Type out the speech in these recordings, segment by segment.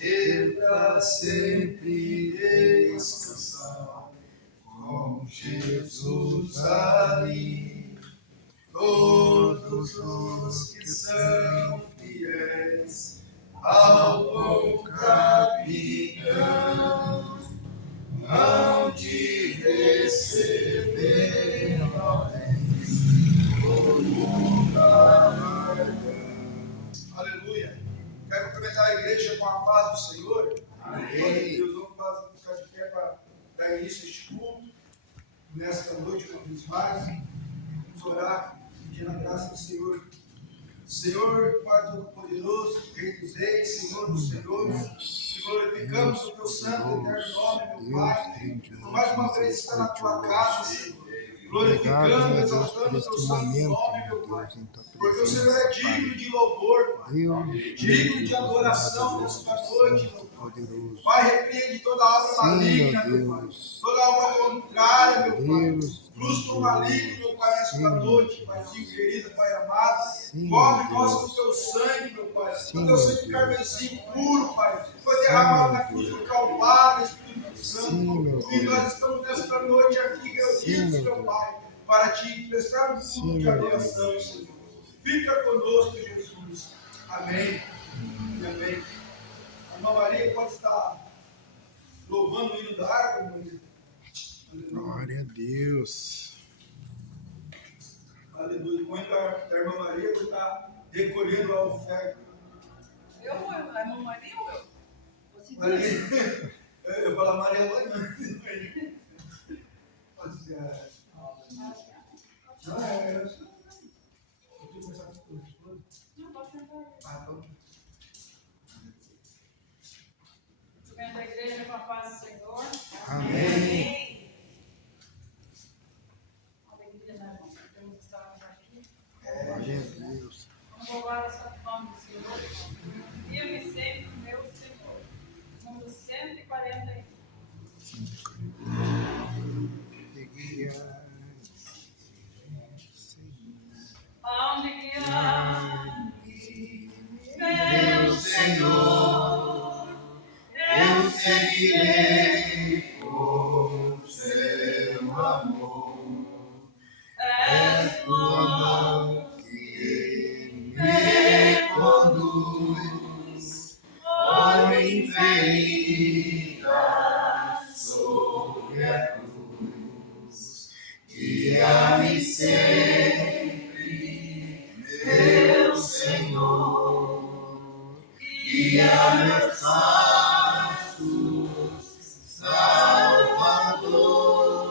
E pra sempre expansão, com Jesus ali, todos os que são fiéis ao bom capitão, hão de receber como aleluia. Quero cumprimentar a igreja com a paz do Senhor. Amém. Deus, vamos ficar de pé para dar início a este culto. Nesta noite, uma vez mais, vamos orar, pedindo a graça do Senhor. Senhor, Pai Todo-Poderoso, Rei dos Reis, Senhor dos Senhores, glorificamos o teu santo e eterno nome, meu Pai, por mais uma vez estar na tua casa, Senhor. Glorificando, exaltando o teu santo nome, meu Pai, porque o Senhor é digno de louvor, Pai, digno de adoração nesta noite, meu Pai. Pai, repreende toda obra maligna, meu Pai, toda obra contrária, meu Pai, frustra o maligno, meu Pai, nesta noite, Paizinho querido, Pai amado, cobre nós com o teu sangue, meu Pai, com o teu sangue carmesim puro, Pai, foi derramado na cruz do Calvário, Espírito Santo, e nós estamos nesta noite aqui reunidos, meu Pai, para te prestar um culto de adoração, Senhor. Fica conosco, Jesus. Amém. Amém. A irmã Maria pode estar louvando o hino da harpa, meu. Glória a Deus. Aleluia. Enquanto a irmã Maria vai estar recolhendo a oferta. A irmã Maria ou eu? Maria. Eu falo Maria lá, não. Pode ser. Não, eu tenho que começar com o esposo. Não, pode sentar. Ah, então. Cumprimento a igreja com a paz do Senhor. Amém. Alegria, né, irmão? Podemos estarmos aqui. Glória a Deus. Vamos louvar o santo nome do Senhor. Guia-me sempre, meu Senhor. Número 141. Aonde guiar-me, meu Senhor, eu seguirei por seu amor. É tua mão que me conduz, ó enferida sobre a cruz, guia-me sempre, meu Senhor, guia meus passos, Salvador,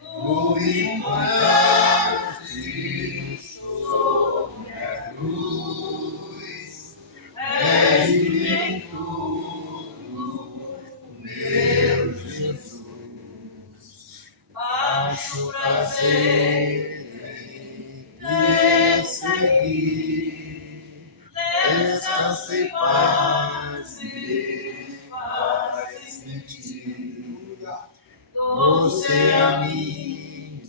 tu me encontraste sobre a cruz, és de mim tudo, meu Jesus. Acho prazer em te seguir, descanso e paz me faz sentir. Doce amigo,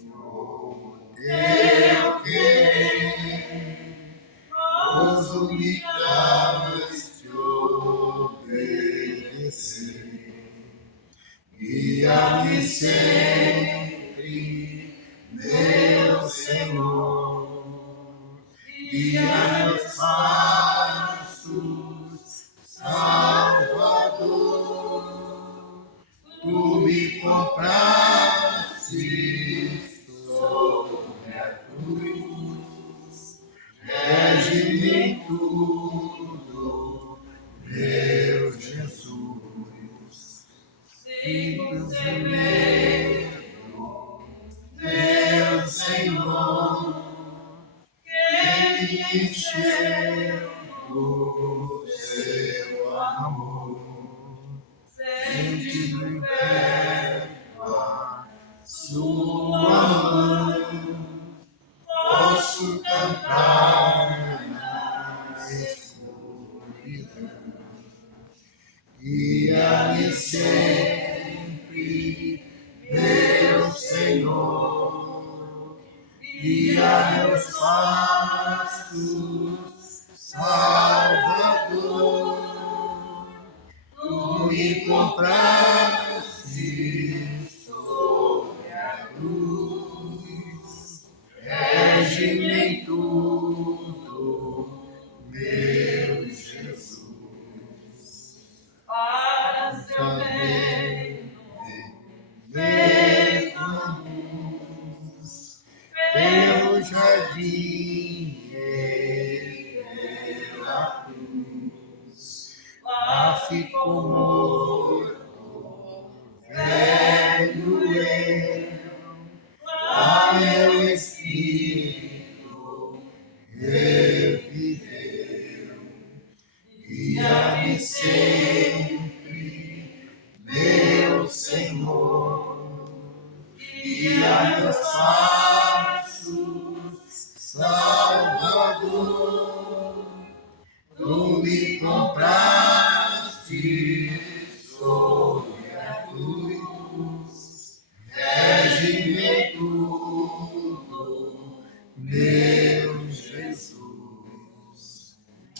teu querer, ouso me traz te obedecer. Guia-me sempre, meu Senhor, guia meus passos, Salvador, tu me compraste sobre a cruz, és de mim tudo, meu Jesus. Sigo sereno, meu Senhor, que me encheu do seu amor, sentindo perto a sua mão, posso cantar na escuridão. Guia-me sempre, meu Senhor, guia meus passos, passos, Salvador. Tu me compraste sobre a cruz, rege-me em tudo, meu Jesus. Para seu reino, Venhamos pelo jardim e pela cruz, lá ficou morto, velho eu, lá meu espírito reviveu, guia-me sempre, meu Senhor, guia meus passos, Salvador. Tu me compraste sobre a cruz, rege-me em tudo, meu Jesus.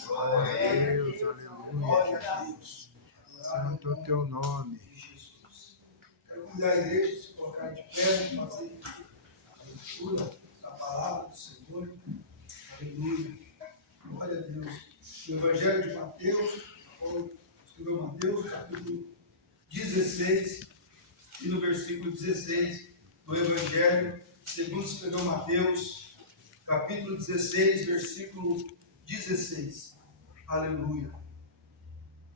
Glória a Deus, aleluia, Jesus. Santo é o teu nome. Jesus. Quero convidar a igreja a se colocar de pé e fazer a leitura da palavra do Senhor. Aleluia. Glória a Deus. O Evangelho de Mateus, Paulo escreveu Mateus, capítulo 16, e no versículo 16 do Evangelho, segundo escreveu Mateus, capítulo 16, versículo 16. Aleluia.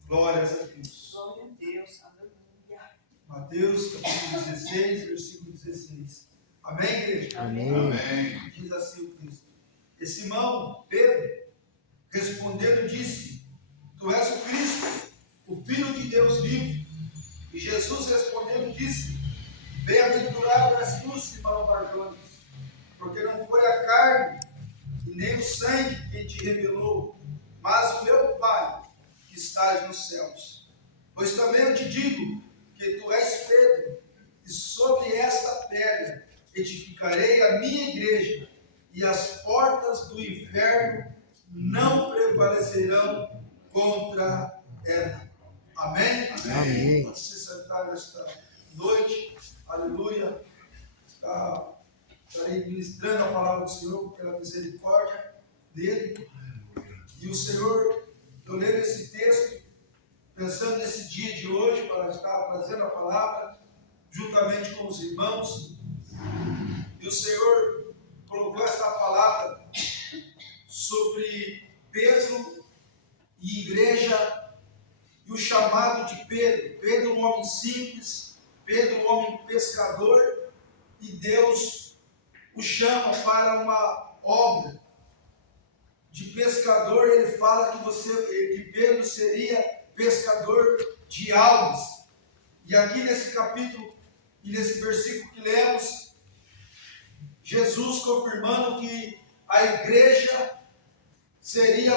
Glórias a Deus. glória a Deus, aleluia. Mateus, capítulo 16, versículo 16. Amém, igreja? Amém. Diz assim o Cristo. E Simão, Pedro, respondendo, disse: Tu és o Cristo, o Filho de Deus vivo. E Jesus respondendo, disse: Bem-aventurado és tu, Simão Barjonas, porque não foi a carne e nem o sangue quem te revelou, mas o meu Pai que estás nos céus. Pois também eu te digo que tu és Pedro, e sobre esta pedra edificarei a minha igreja, e as portas do inferno não prevalecerão contra ela. Amém? Amém. Pode se sentar nesta noite. Aleluia. Estarei ministrando a palavra do Senhor pela misericórdia dele. E o Senhor, eu leio esse texto, pensando nesse dia de hoje, para estar trazendo a palavra, juntamente com os irmãos. E o Senhor colocou esta palavra sobre Pedro e igreja, e o chamado de Pedro. Pedro, um homem simples, Pedro, um homem pescador, e Deus o chama para uma obra de pescador. Ele fala que Pedro seria pescador de almas. E aqui nesse capítulo e nesse versículo que lemos, Jesus confirmando que a igreja seria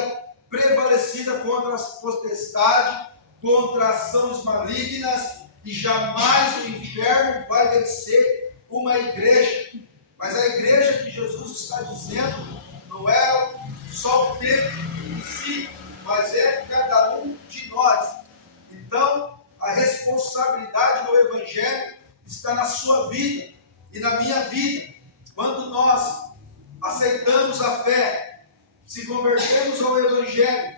prevalecida contra as potestades, contra ações malignas, e jamais o inferno vai vencer uma igreja. Mas a igreja que Jesus está dizendo não é só o templo em si, mas é cada um de nós. Então, a responsabilidade do Evangelho está na sua vida e na minha vida. Quando nós aceitamos a fé, se convertemos ao Evangelho,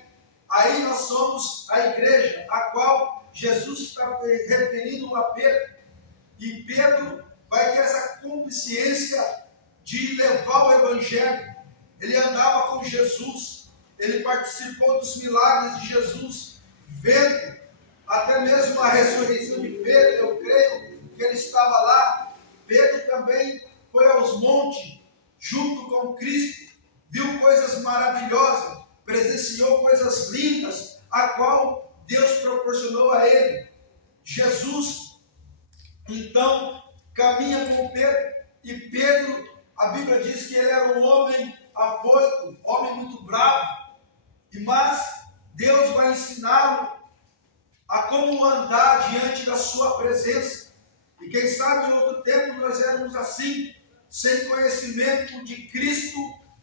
aí nós somos a igreja a qual Jesus está referindo a Pedro. E Pedro vai ter essa consciência de levar o Evangelho. Ele andava com Jesus, ele participou dos milagres de Jesus, vendo até mesmo a ressurreição de Pedro. Eu creio que ele estava lá. Pedro também foi aos montes, junto com Cristo, viu coisas maravilhosas, presenciou coisas lindas, a qual Deus proporcionou a ele. Jesus, então, caminha com Pedro, e Pedro, a Bíblia diz que ele era um homem afoito, homem muito bravo, mas Deus vai ensiná-lo a como andar diante da sua presença. E quem sabe em outro tempo nós éramos assim, sem conhecimento de Cristo,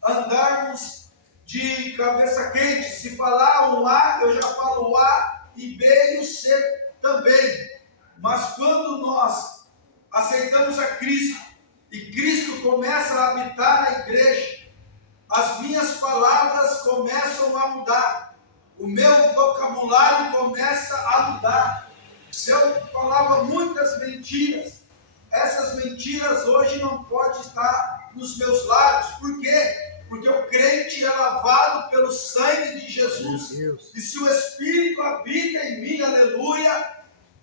andarmos de cabeça quente. Se falar um A, eu já falo o A e B e o C também. Mas quando nós aceitamos a Cristo e Cristo começa a habitar na igreja, as minhas palavras começam a mudar, o meu vocabulário começa a mudar. Se eu falava muitas mentiras, essas mentiras hoje não podem estar nos meus lábios. Por quê? Porque o crente é lavado pelo sangue de Jesus. E se o Espírito habita em mim, aleluia,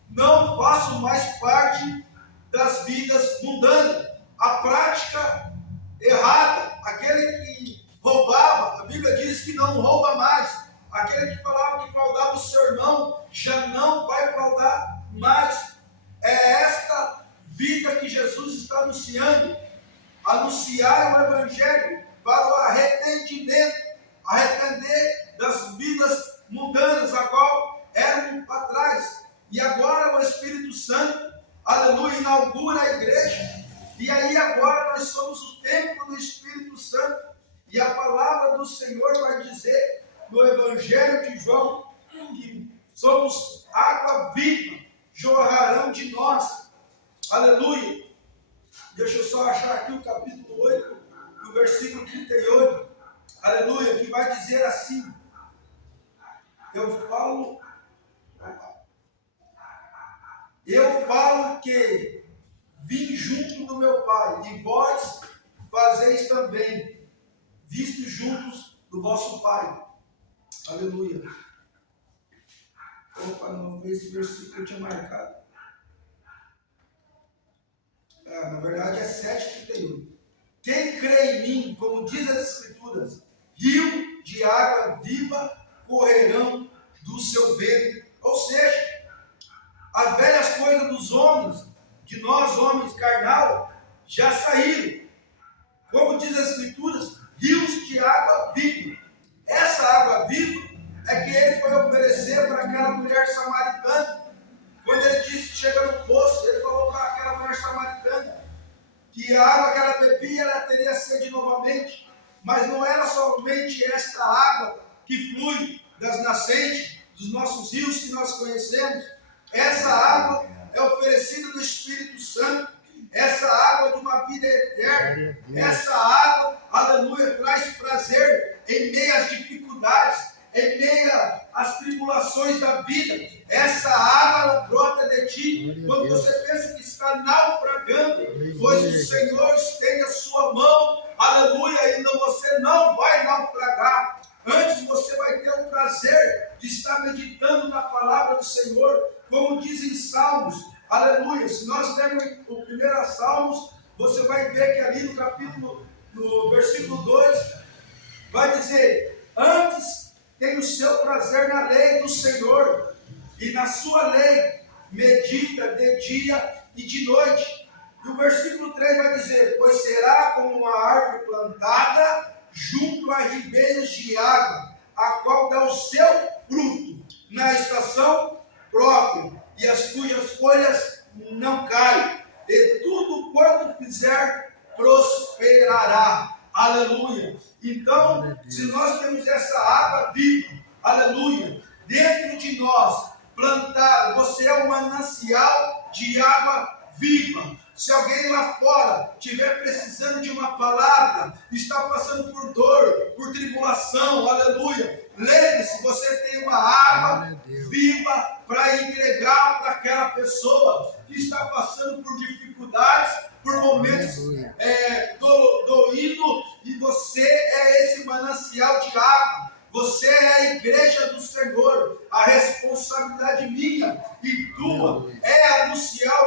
não faço mais parte das vidas mundanas. A prática errada, aquele que roubava, a Bíblia diz que não rouba mais. Aquele que falava que fraudava o seu irmão, já não vai fraudar mais. É esta vida que Jesus está anunciando. Anunciar o Evangelho para o arrependimento, arrepender das vidas mundanas, a qual eram para trás. E agora o Espírito Santo, aleluia, inaugura a igreja. E aí agora nós somos o templo do Espírito Santo. E a palavra do Senhor vai dizer no Evangelho de João que somos água viva, jorrarão de nós. Aleluia. Deixa eu só achar aqui o capítulo 8, no versículo 38. Aleluia, que vai dizer assim: Eu falo que vim junto do meu Pai, e vós fazeis também, vistos juntos do vosso Pai. Aleluia. Opa, não vi esse versículo que eu tinha marcado. Na verdade é 7,38. Quem crê em mim, como diz as Escrituras, rio de água viva correrão do seu ventre. Ou seja, as velhas coisas dos homens, de nós homens carnal, já saíram. Como diz as Escrituras, rios de água viva. Essa água viva é que ele foi oferecer para aquela mulher samaritana. Quando ele disse que chega no poço, ele falou para aquela mulher samaritana que a água que ela bebia, ela teria sede novamente. Mas não era somente esta água que flui das nascentes, dos nossos rios que nós conhecemos. Essa água é oferecida do Espírito Santo. Essa água de uma vida eterna. Essa água, aleluia, traz prazer em meio às dificuldades, em meio às tribulações da vida. Essa água, ela brota de ti quando você pensa que está naufragando, pois o Senhor estende a sua mão, aleluia, e você não vai naufragar. Antes você vai ter o prazer de estar meditando na palavra do Senhor, como diz em Salmos, aleluia. Se nós lermos o primeiro Salmos, você vai ver que ali no capítulo, no versículo 2, vai dizer: antes tem o seu prazer na lei do Senhor, e na sua lei medita de dia e de noite. E o versículo 3 vai dizer: pois será como uma árvore plantada junto a ribeiros de água, a qual dá o seu fruto na estação própria, e as cujas folhas não caem, e tudo quanto fizer prosperará. Aleluia. Então, se nós temos essa água viva, aleluia, dentro de nós, plantado, você é um manancial de água viva. Se alguém lá fora estiver precisando de uma palavra, está passando por dor, por tribulação, aleluia, lembre-se, você tem uma água viva para entregar para aquela pessoa que está passando por dificuldades, por momentos doído, e você é esse manancial de água. Você é a igreja do Senhor. A responsabilidade minha e tua é anunciar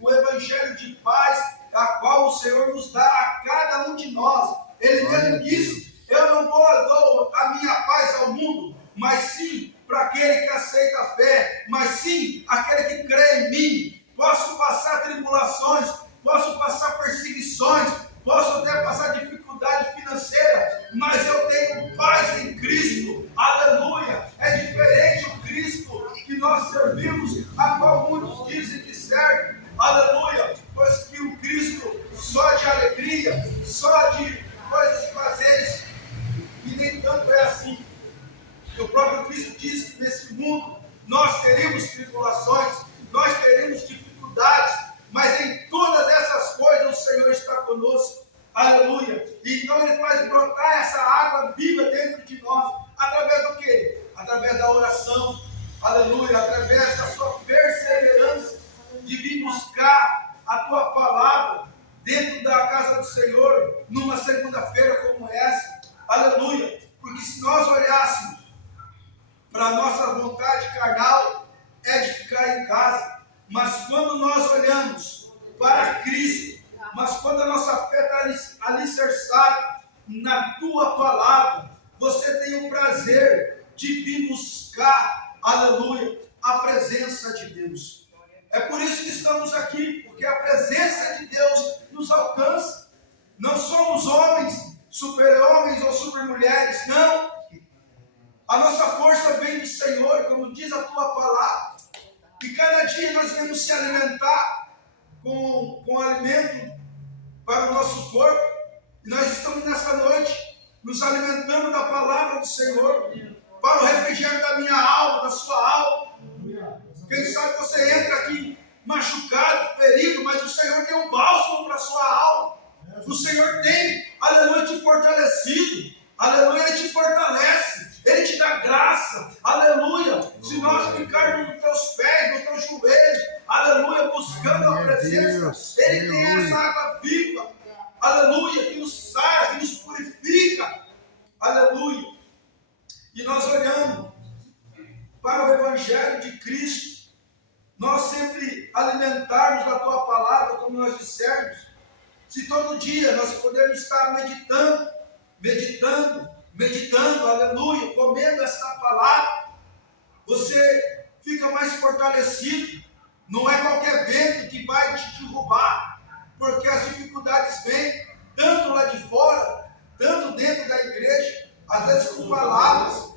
o evangelho de paz, a qual o Senhor nos dá a cada um de nós. Ele mesmo disse: eu não dou a minha paz ao mundo, mas sim para aquele que aceita a fé, mas sim aquele que crê em mim. Posso passar tribulações, posso passar perseguições, posso até passar dificuldade financeira, mas eu tenho paz em Cristo. Aleluia! É diferente o Cristo que nós servimos, a qual muitos dizem que servem. Aleluia! Pois que o Cristo só de alegria, só de coisas brotar essa água viva dentro de nós. Através do quê? Através da oração. Aleluia. Através da sua perseverança de vir buscar a tua palavra dentro da casa do Senhor numa segunda-feira como essa. Aleluia. Porque se nós olhássemos para a nossa vontade carnal, é de ficar em casa. Mas quando nós olhamos para Cristo, mas quando a nossa fé está alicerçada na tua palavra, você tem o prazer de vir buscar, aleluia, a presença de Deus. É por isso que estamos aqui, porque a presença de Deus nos alcança. Não somos homens, super-homens ou super-mulheres, não. A nossa força vem do Senhor, como diz a tua palavra. E cada dia nós vamos se alimentar com alimento para o nosso corpo. E nós estamos nessa noite nos alimentando da palavra do Senhor para o refrigério da minha alma, da sua alma. Quem sabe você entra aqui machucado, ferido, mas o Senhor tem um bálsamo para a sua alma. O Senhor tem, aleluia, te fortalecido. Aleluia, Ele te fortalece. Ele te dá graça, aleluia. Se nós ficarmos nos teus pés, nos teus joelhos, aleluia, buscando a presença, Ele tem essa água viva, aleluia, que nos sara, que nos purifica, aleluia. E nós olhamos para o Evangelho de Cristo, nós sempre alimentarmos da tua palavra, como nós dissemos. Se todo dia nós podemos estar meditando, aleluia, comendo essa palavra, você fica mais fortalecido. Não é qualquer vento que vai te derrubar, porque as dificuldades vêm tanto lá de fora, tanto dentro da igreja, às vezes com palavras,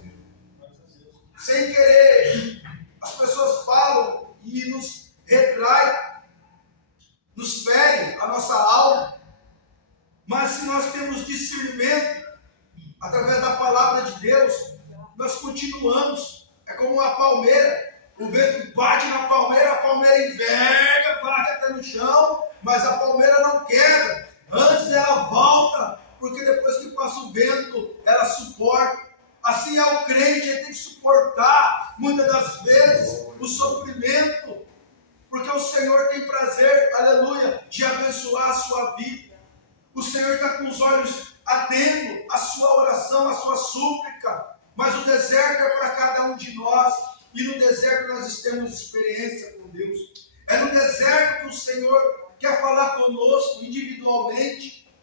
sem querer. As pessoas falam e nos retraem, nos ferem a nossa alma. Mas se nós temos discernimento, através da palavra de Deus, nós continuamos. É como uma palmeira. O vento bate na palmeira, a palmeira enverga, bate até no chão, mas a palmeira não quebra. Antes ela volta, porque depois que passa o vento, ela suporta. Assim é o crente, ele tem que suportar, muitas das vezes, o sofrimento, porque o Senhor tem prazer, aleluia, de abençoar a sua vida. O Senhor está com os olhos atentos à sua oração, à sua súplica, mas o deserto é para cada um de nós, e no deserto nós temos experiência com Deus. É no deserto que o Senhor quer falar conosco individualmente.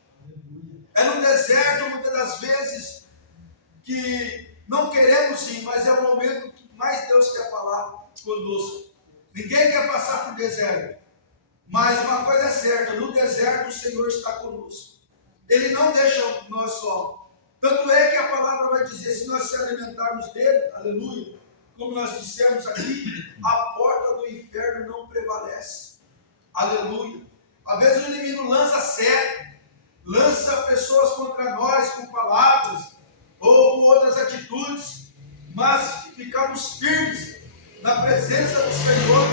É no deserto, muitas das vezes, que não queremos ir, mas é o momento que mais Deus quer falar conosco. Ninguém quer passar por deserto, mas uma coisa é certa, no deserto o Senhor está conosco. Ele não deixa nós só. Tanto é que a palavra vai dizer, se nós se alimentarmos dele, aleluia, como nós dissemos aqui, a porta do inferno não prevalece. Aleluia. Às vezes o inimigo lança seta, lança pessoas contra nós com palavras ou com outras atitudes, mas ficamos firmes na presença do Senhor.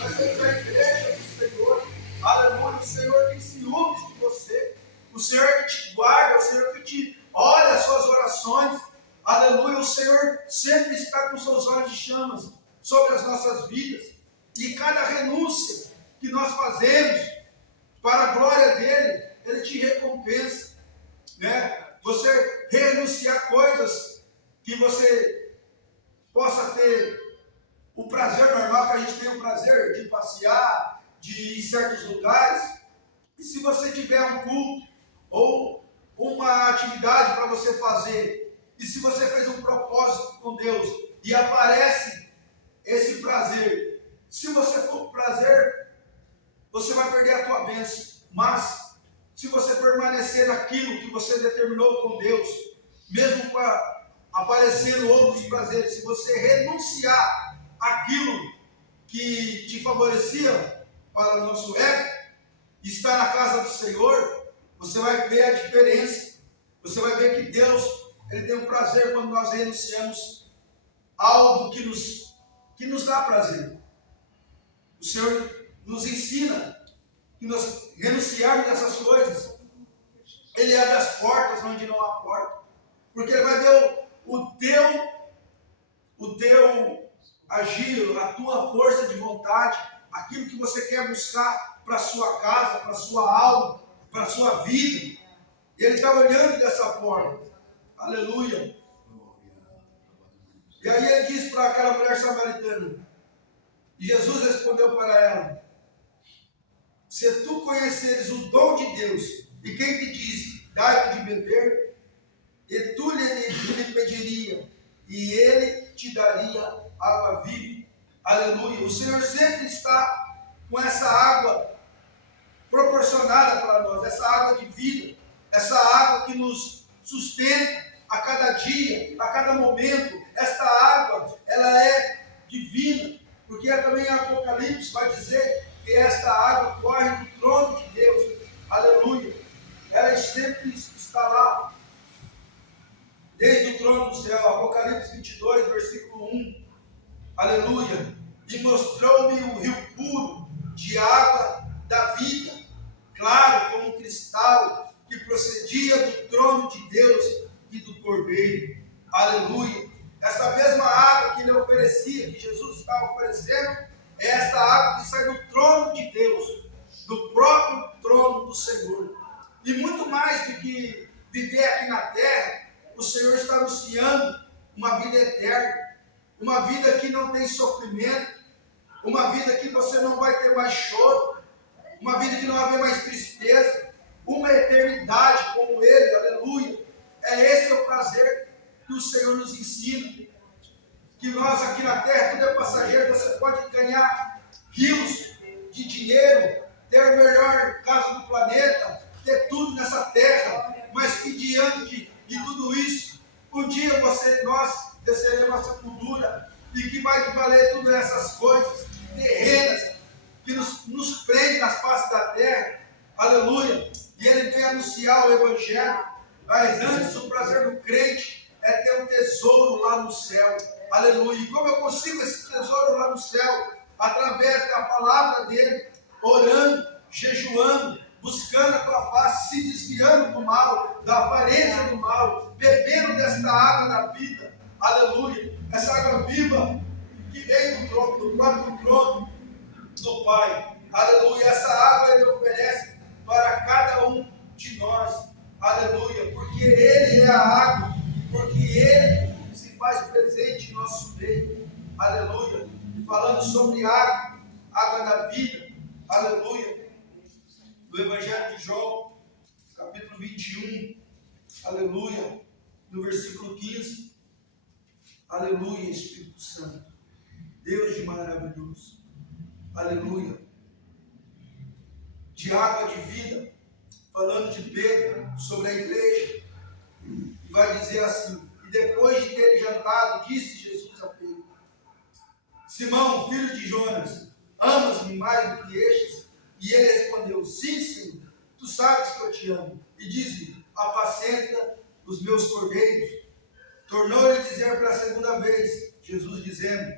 Nós temos a igreja do Senhor. Aleluia. O Senhor tem ciúmes de você. O Senhor que te guarda, o Senhor que te olha as suas orações. Aleluia. O Senhor sempre está com seus olhos de chamas sobre as nossas vidas. E cada renúncia que nós fazemos para a glória dele, ele te recompensa, né? Você renunciar coisas que você possa ter o prazer normal, que a gente tem o prazer de passear, de ir em certos lugares. E se você tiver um culto ou uma atividade para você fazer, e se você fez um propósito com Deus e aparece esse prazer, se você for prazer, você vai perder a tua bênção. Mas se você permanecer naquilo que você determinou com Deus, mesmo para aparecendo outros prazeres, se você renunciar aquilo que te favorecia para o nosso ego, estar na casa do Senhor, você vai ver a diferença. Você vai ver que Deus, ele tem um prazer quando nós renunciamos algo que nos dá prazer. O Senhor nos ensina que nós renunciarmos dessas coisas Ele abre as portas onde não há porta. Porque Ele vai ver o teu agir, a tua força de vontade, aquilo que você quer buscar para a sua casa, para a sua alma, para a sua vida. E Ele está olhando dessa forma. Aleluia. E aí Ele diz para aquela mulher samaritana, e Jesus respondeu para ela: se tu conheceres o dom de Deus, e quem te diz, dai-me de beber, e tu lhe pediria, e Ele te daria água viva. Aleluia. O Senhor sempre está com essa água proporcionada para nós, essa água de vida, essa água que nos sustenta a cada dia, a cada momento. Esta água, ela é divina, porque também em Apocalipse vai dizer que esta água corre do trono de Deus. Aleluia. Ela sempre está lá, desde o trono do céu. Apocalipse 22, versículo 1. Aleluia. E mostrou-me um rio puro de água da vida, claro como um cristal, que procedia do trono de Deus e do Cordeiro. Aleluia. Essa mesma água que Ele oferecia, que Jesus estava oferecendo, é essa água que sai do trono de Deus, do próprio trono do Senhor. E muito mais do que viver aqui na terra, o Senhor está anunciando uma vida eterna, uma vida que não tem sofrimento, uma vida que você não vai ter mais choro, uma vida que não vai haver mais tristeza, uma eternidade com Ele. Aleluia. Esse é o prazer que o Senhor nos ensina, que nós aqui na terra, tudo é passageiro. Você pode ganhar rios de dinheiro, ter a melhor casa do planeta, ter tudo nessa terra, mas que diante de tudo isso, um dia nós desceremos a sepultura, e que vai valer todas essas coisas terrenas que nos prendem nas faces da terra. Aleluia. E Ele vem anunciar o Evangelho. Mas antes, o prazer do crente é ter um tesouro lá no céu. Aleluia. E como eu consigo esse tesouro lá no céu? Através da palavra dele, orando, jejuando, buscando a tua face, se desviando do mal, da aparência do mal, bebendo desta água da vida. Aleluia. Essa água viva que vem do trono, do próprio trono do Pai. Aleluia. Essa água Ele oferece para cada um de nós. Aleluia. Porque Ele é a água, porque Ele se faz presente em nosso meio. Aleluia. E falando sobre água, água da vida. Aleluia. Do Evangelho de João, capítulo 21. Aleluia. No versículo 15. Aleluia, Espírito Santo. Deus de maravilhoso. Aleluia. De água de vida. Falando de Pedro sobre a igreja. E vai dizer assim: e depois de ter jantado, disse Jesus a Pedro: Simão, filho de Jonas, amas-me mais do que estes? E ele respondeu: sim, Senhor, tu sabes que eu te amo. E diz-lhe: apacenta os meus cordeiros. Tornou-lhe a dizer pela segunda vez, Jesus dizendo: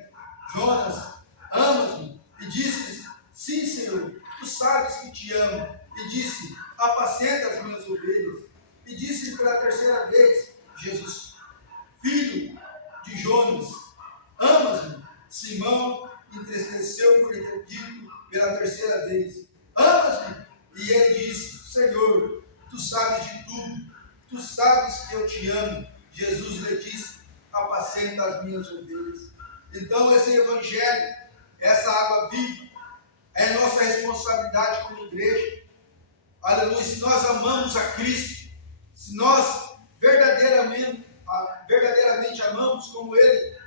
Jonas, amas-me? E disse-lhe: sim, Senhor, tu sabes que te amo. E disse: apacenta as minhas ovelhas. E disse-lhe pela terceira vez, Jesus: filho de Jonas, amas-me? Simão entristeceu por lhe ter dito pela terceira vez: amas-me? E ele disse: Senhor, tu sabes de tudo, tu sabes que eu te amo. Jesus lhe disse: apacenta as minhas ovelhas. Então esse evangelho, essa água viva, é nossa responsabilidade como igreja. Aleluia. Se nós amamos a Cristo, se nós verdadeiramente amamos, como Ele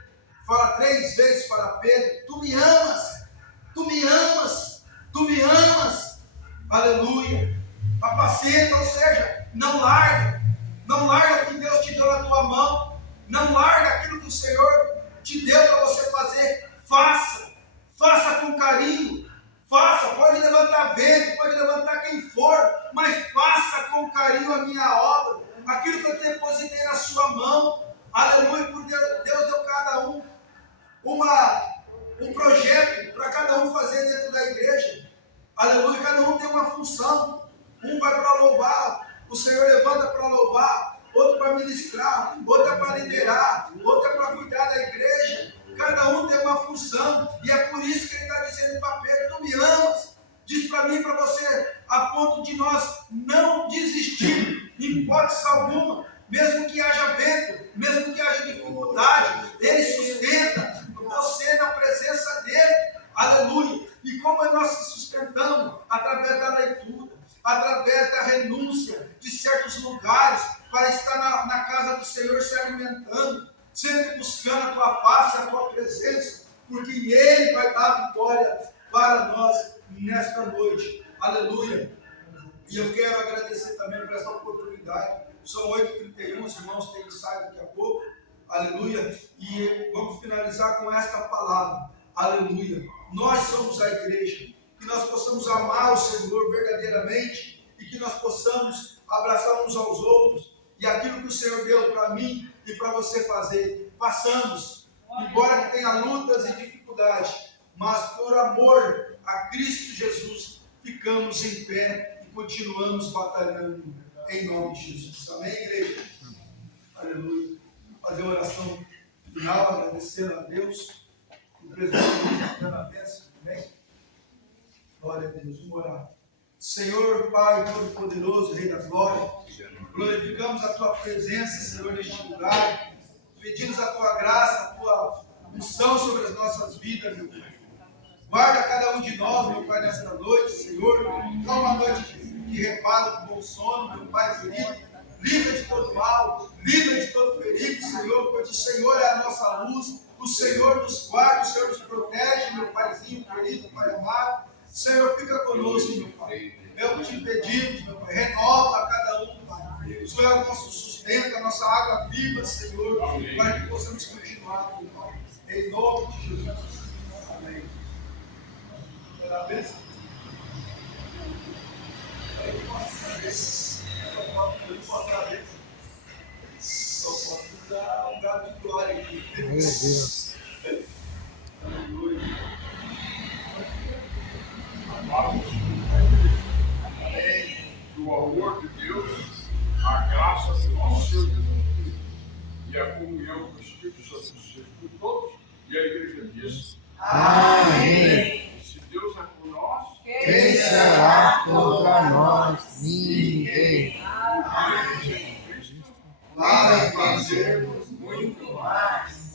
fala 3 vezes para Pedro: tu me amas, tu me amas, tu me amas. Aleluia. Apacenta, ou seja, não larga o que Deus te deu na tua mão, não larga aquilo que o Senhor te deu para você fazer. Faça com carinho, pode levantar vento, pode levantar quem for, mas faça com carinho a minha obra, aquilo que eu depositei na sua mão. Aleluia. Porque Deus deu cada um um projeto para cada um fazer dentro da igreja. Aleluia. Cada um tem uma função. Um vai para louvar, o Senhor levanta ministrar, outra para liderar, outra para cuidar da igreja. Cada um tem uma função, e é por isso que ele está dizendo para Pedro: tu me amas. Diz para mim e para você, a ponto de nós não desistir, em hipótese alguma, mesmo que haja vento, mesmo que haja dificuldade, ele sustenta você na presença dele. Aleluia! E como nós se sustentamos? Através da leitura, através da renúncia de certos lugares, para estar na casa do Senhor se alimentando, sempre buscando a tua face, a tua presença, porque Ele vai dar vitória para nós nesta noite. Aleluia! E eu quero agradecer também por essa oportunidade. São 8h31, os irmãos têm que sair daqui a pouco. Aleluia! E vamos finalizar com esta palavra. Aleluia! Nós somos a igreja. Que nós possamos amar o Senhor verdadeiramente e que nós possamos abraçar uns aos outros. E aquilo que o Senhor deu para mim e para você fazer, façamos. Embora que tenha lutas e dificuldades, mas por amor a Cristo Jesus, ficamos em pé e continuamos batalhando em nome de Jesus. Amém, igreja? Aleluia. Fazer uma oração final, agradecendo a Deus. O presidente dando a bênção. Amém? Glória a Deus. Vamos orar. Senhor, Pai Todo-Poderoso, Rei da Glória, glorificamos a Tua presença, Senhor, neste lugar. Pedimos a Tua graça, a Tua unção sobre as nossas vidas, meu Pai. Guarda cada um de nós, meu Pai, nesta noite, Senhor. Dá uma noite de reparo, de bom sono, meu Pai querido. Livra de todo mal, livra de todo perigo, Senhor, porque o Senhor é a nossa luz, o Senhor nos guarda, o Senhor nos protege, meu Paizinho querido, Pai amado. Senhor, fica conosco, meu Pai. É o que te pedimos, meu Pai. Renova a cada um, Pai. O Senhor é o nosso sustento, a nossa água viva, Senhor, para que possamos continuar, meu Pai. Em nome de Jesus. Amém. A bênção. Só posso dar um gado de glória aqui. Meu Deus. Aleluia. Amados, do amor de Deus, a graça do nosso Senhor Jesus Cristo e a comunhão do Espírito Santo seja com todos, e a igreja diz: Amém. Se Deus é por nós, Quem será contra nós? Ninguém. o Deus de Cristo Para fazermos muito mais.